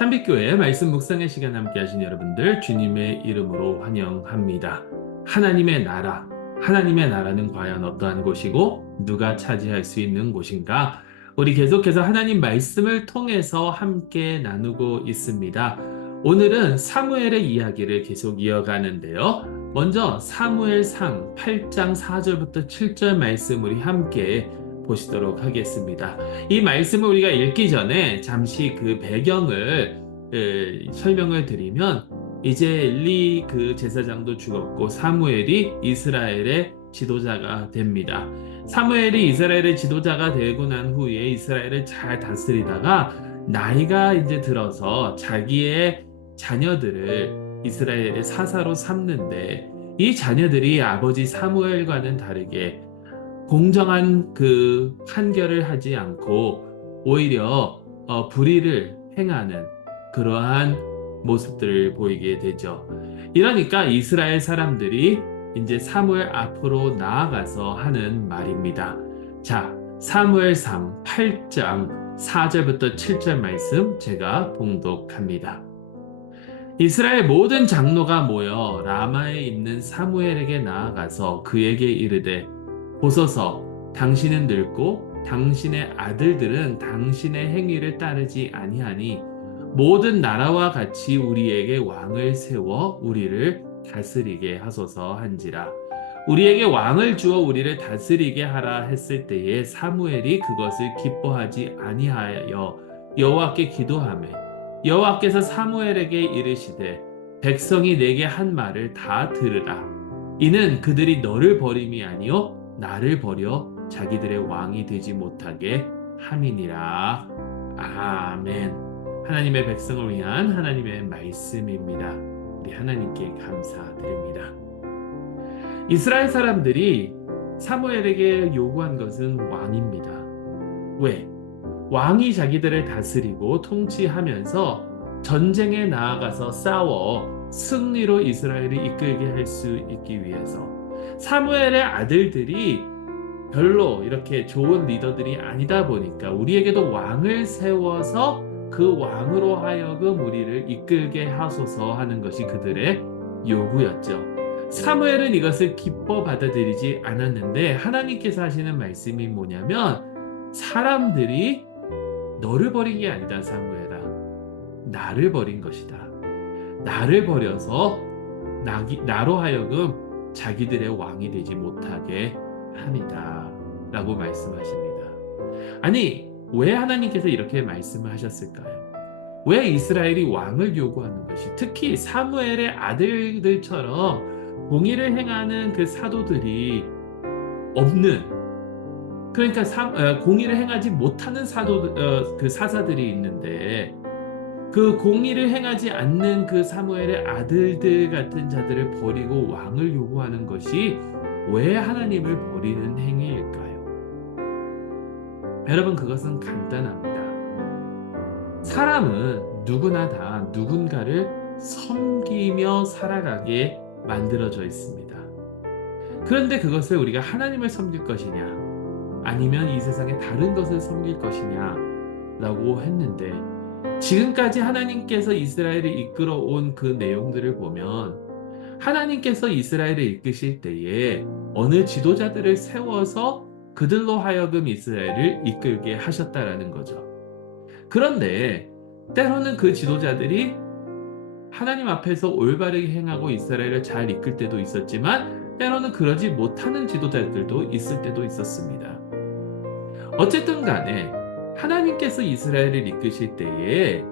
참빛교회 말씀 묵상의 시간 함께 하신 여러분들 주님의 이름으로 환영합니다. 하나님의 나라는 과연 어떠한 곳이고 누가 차지할 수 있는 곳인가? 우리 계속해서 하나님 말씀을 통해서 함께 나누고 있습니다. 오늘은 사무엘의 이야기를 계속 이어가는데요. 먼저 사무엘상 8장 4절부터 7절 말씀 우리 함께 보시도록 하겠습니다. 이 말씀을 우리가 읽기 전에 잠시 그 배경을 설명을 드리면, 이제 엘리 그 제사장도 죽었고 사무엘이 이스라엘의 지도자가 됩니다. 사무엘이 이스라엘의 지도자가 되고 난 후에 이스라엘을 잘 다스리다가 나이가 이제 들어서 자기의 자녀들을 이스라엘의 사사로 삼는데, 이 자녀들이 아버지 사무엘과는 다르게 공정한 그 판결을 하지 않고 오히려 불의를 행하는 그러한 모습들을 보이게 되죠. 이러니까 이스라엘 사람들이 이제 사무엘 앞으로 나아가서 하는 말입니다. 자, 사무엘상 8장 4절부터 7절 말씀 제가 봉독합니다. 이스라엘 모든 장로가 모여 라마에 있는 사무엘에게 나아가서 그에게 이르되, 보소서, 당신은 늙고 당신의 아들들은 당신의 행위를 따르지 아니하니 모든 나라와 같이 우리에게 왕을 세워 우리를 다스리게 하소서 한지라. 우리에게 왕을 주어 우리를 다스리게 하라 했을 때에 사무엘이 그것을 기뻐하지 아니하여 여호와께 기도하매, 여호와께서 사무엘에게 이르시되, 백성이 내게 한 말을 다 들으라. 이는 그들이 너를 버림이 아니요 나를 버려 자기들의 왕이 되지 못하게 함이니라. 아멘. 하나님의 백성을 위한 하나님의 말씀입니다. 우리 하나님께 감사드립니다. 이스라엘 사람들이 사무엘에게 요구한 것은 왕입니다. 왜? 왕이 자기들을 다스리고 통치하면서 전쟁에 나아가서 싸워 승리로 이스라엘을 이끌게 할 수 있기 위해서. 사무엘의 아들들이 별로 이렇게 좋은 리더들이 아니다 보니까 우리에게도 왕을 세워서 그 왕으로 하여금 우리를 이끌게 하소서 하는 것이 그들의 요구였죠. 사무엘은 이것을 기뻐 받아들이지 않았는데, 하나님께서 하시는 말씀이 뭐냐면, 사람들이 너를 버린 게 아니다 사무엘아, 나를 버린 것이다. 나를 버려서 나로 하여금 자기들의 왕이 되지 못하게 함이다 라고 말씀하십니다. 아니, 왜 하나님께서 이렇게 말씀을 하셨을까요? 왜 이스라엘이 왕을 요구하는 것이, 특히 사무엘의 아들들처럼 공의를 행하는 그 사도들이 없는, 그러니까 공의를 행하지 못하는 그 사사들이 있는데, 그 공의를 행하지 않는 그 사무엘의 아들들 같은 자들을 버리고 왕을 요구하는 것이 왜 하나님을 버리는 행위일까요? 여러분, 그것은 간단합니다. 사람은 누구나 다 누군가를 섬기며 살아가게 만들어져 있습니다. 그런데 그것을 우리가 하나님을 섬길 것이냐, 아니면 이 세상의 다른 것을 섬길 것이냐 라고 했는데, 지금까지 하나님께서 이스라엘을 이끌어 온 그 내용들을 보면, 하나님께서 이스라엘을 이끄실 때에 어느 지도자들을 세워서 그들로 하여금 이스라엘을 이끌게 하셨다라는 거죠. 그런데 때로는 그 지도자들이 하나님 앞에서 올바르게 행하고 이스라엘을 잘 이끌 때도 있었지만, 때로는 그러지 못하는 지도자들도 있을 때도 있었습니다. 어쨌든 간에 하나님께서 이스라엘을 이끄실 때에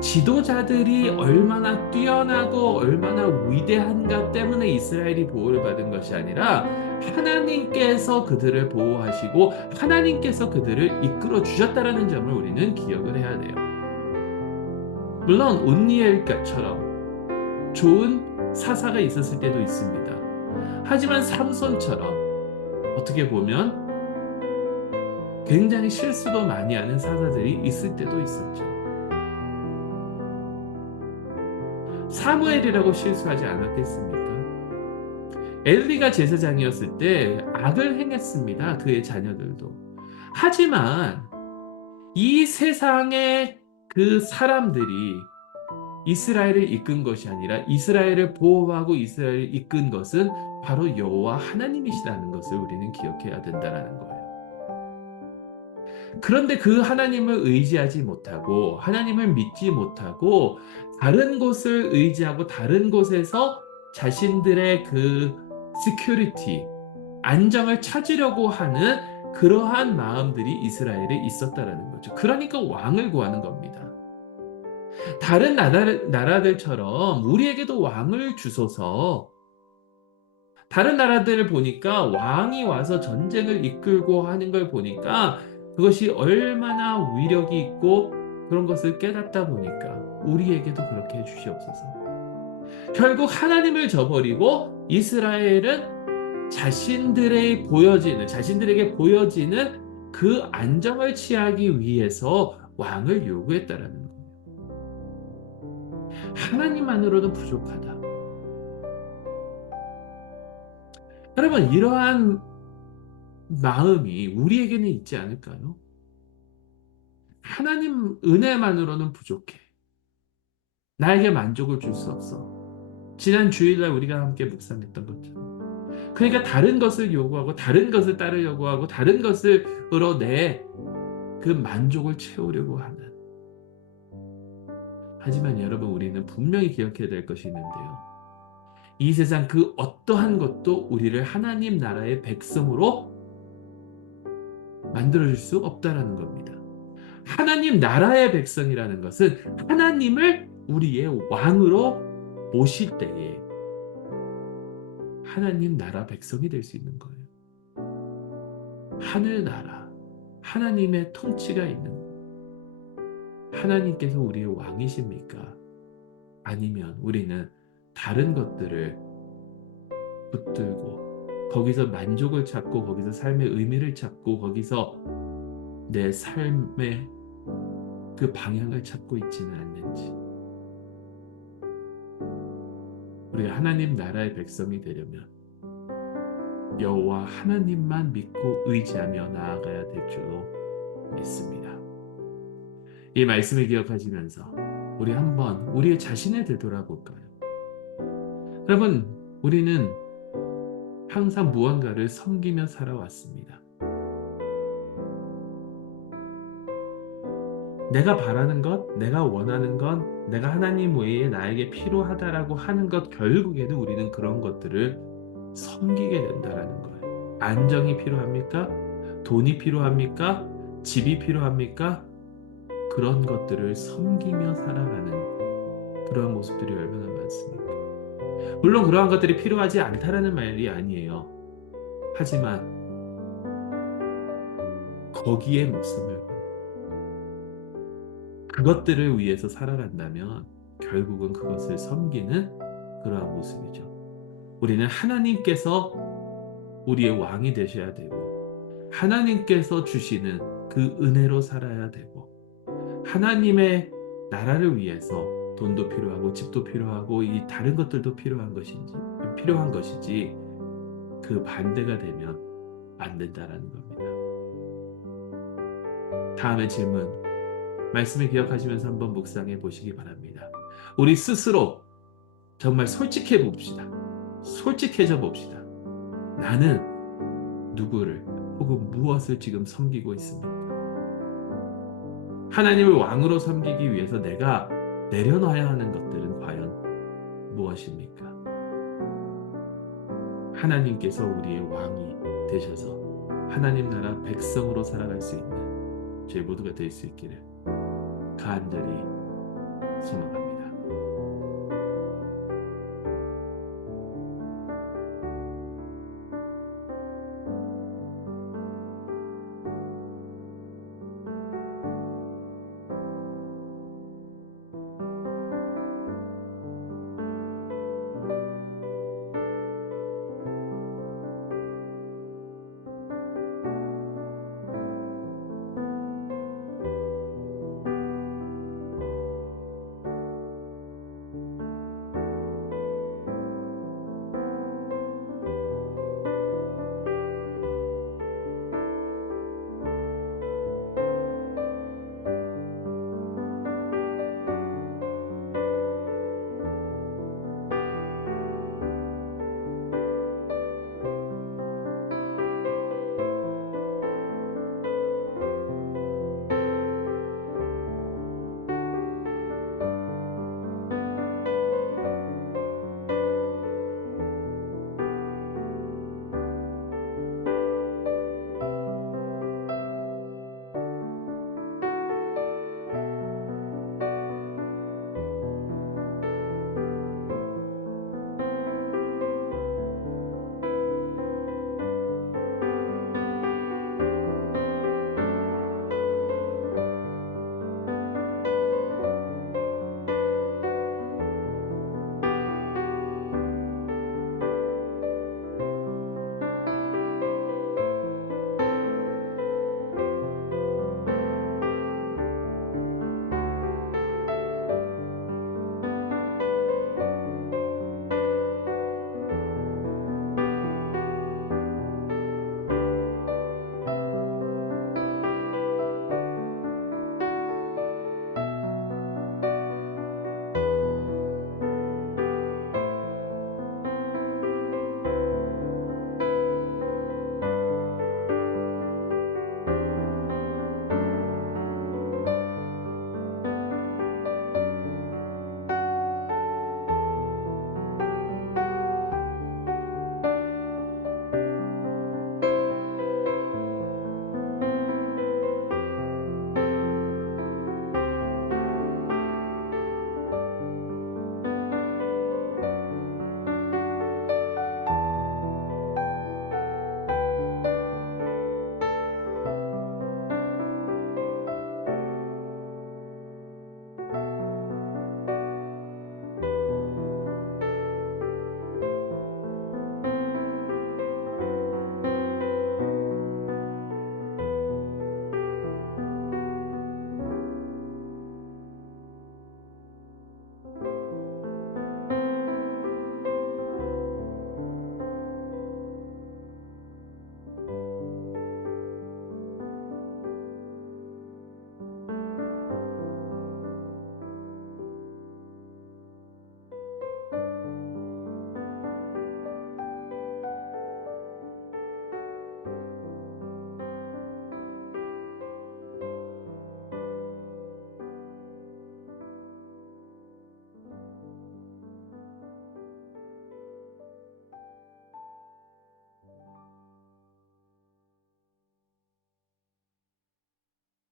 지도자들이 얼마나 뛰어나고 얼마나 위대한가 때문에 이스라엘이 보호를 받은 것이 아니라, 하나님께서 그들을 보호하시고 하나님께서 그들을 이끌어 주셨다라는 점을 우리는 기억을 해야 돼요. 물론 온니엘처럼 좋은 사사가 있었을 때도 있습니다. 하지만 삼손처럼 어떻게 보면 굉장히 실수도 많이 하는 사사들이 있을 때도 있었죠. 사무엘이라고 실수하지 않았겠습니까? 엘리가 제사장이었을 때 악을 행했습니다. 그의 자녀들도. 하지만 이 세상의 그 사람들이 이스라엘을 이끈 것이 아니라 이스라엘을 보호하고 이스라엘을 이끈 것은 바로 여호와 하나님이시라는 것을 우리는 기억해야 된다는 거예요. 그런데 그 하나님을 의지하지 못하고 하나님을 믿지 못하고 다른 곳을 의지하고 다른 곳에서 자신들의 그 시큐리티, 안정을 찾으려고 하는 그러한 마음들이 이스라엘에 있었다라는 거죠. 그러니까 왕을 구하는 겁니다. 다른 나라들처럼 우리에게도 왕을 주소서. 다른 나라들을 보니까 왕이 와서 전쟁을 이끌고 하는 걸 보니까 그것이 얼마나 위력이 있고 그런 것을 깨닫다 보니까 우리에게도 그렇게 해주시옵소서. 결국 하나님을 저버리고 이스라엘은 자신들에게 보여지는 그 안정을 취하기 위해서 왕을 요구했다라는 거예요. 하나님만으로는 부족하다. 여러분, 이러한 마음이 우리에게는 있지 않을까요? 하나님 은혜만으로는 부족해. 나에게 만족을 줄 수 없어. 지난 주일날 우리가 함께 묵상했던 것처럼. 그러니까 다른 것을 요구하고 다른 것을 따르려고 하고 다른 것으로 내 그 만족을 채우려고 하는. 하지만 여러분, 우리는 분명히 기억해야 될 것이 있는데요. 이 세상 그 어떠한 것도 우리를 하나님 나라의 백성으로 만들어줄 수 없다라는 겁니다. 하나님 나라의 백성이라는 것은 하나님을 우리의 왕으로 모실 때에 하나님 나라 백성이 될 수 있는 거예요. 하늘나라, 하나님의 통치가 있는, 하나님께서 우리의 왕이십니까? 아니면 우리는 다른 것들을 붙들고 거기서 만족을 찾고 거기서 삶의 의미를 찾고 거기서 내 삶의 그 방향을 찾고 있지는 않는지. 우리가 하나님 나라의 백성이 되려면 여호와 하나님만 믿고 의지하며 나아가야 될 줄로 믿습니다. 이 말씀을 기억하시면서 우리 한번 우리의 자신을 되돌아볼까요? 여러분, 우리는 항상 무언가를 섬기며 살아왔습니다. 내가 바라는 것, 내가 원하는 것, 내가 하나님 외에 나에게 필요하다라고 하는 것, 결국에는 우리는 그런 것들을 섬기게 된다라는 거예요. 안정이 필요합니까? 돈이 필요합니까? 집이 필요합니까? 그런 것들을 섬기며 살아가는 그런 모습들이 얼마나 많습니까? 물론 그러한 것들이 필요하지 않다라는 말이 아니에요. 하지만 거기에 목숨을 그것들을 위해서 살아간다면 결국은 그것을 섬기는 그러한 모습이죠. 우리는 하나님께서 우리의 왕이 되셔야 되고 하나님께서 주시는 그 은혜로 살아야 되고 하나님의 나라를 위해서 돈도 필요하고 집도 필요하고 이 다른 것들도 필요한 것이지 그 반대가 되면 안 된다라는 겁니다. 다음의 질문 말씀을 기억하시면서 한번 묵상해 보시기 바랍니다. 우리 스스로 정말 솔직해져 봅시다. 나는 누구를 혹은 무엇을 지금 섬기고 있습니까? 하나님을 왕으로 섬기기 위해서 내가 내려놔야 하는 것들은 과연 무엇입니까? 하나님께서 우리의 왕이 되셔서 하나님 나라 백성으로 살아갈 수 있는 저희 모두가 될 수 있기를 간절히 소망합니다.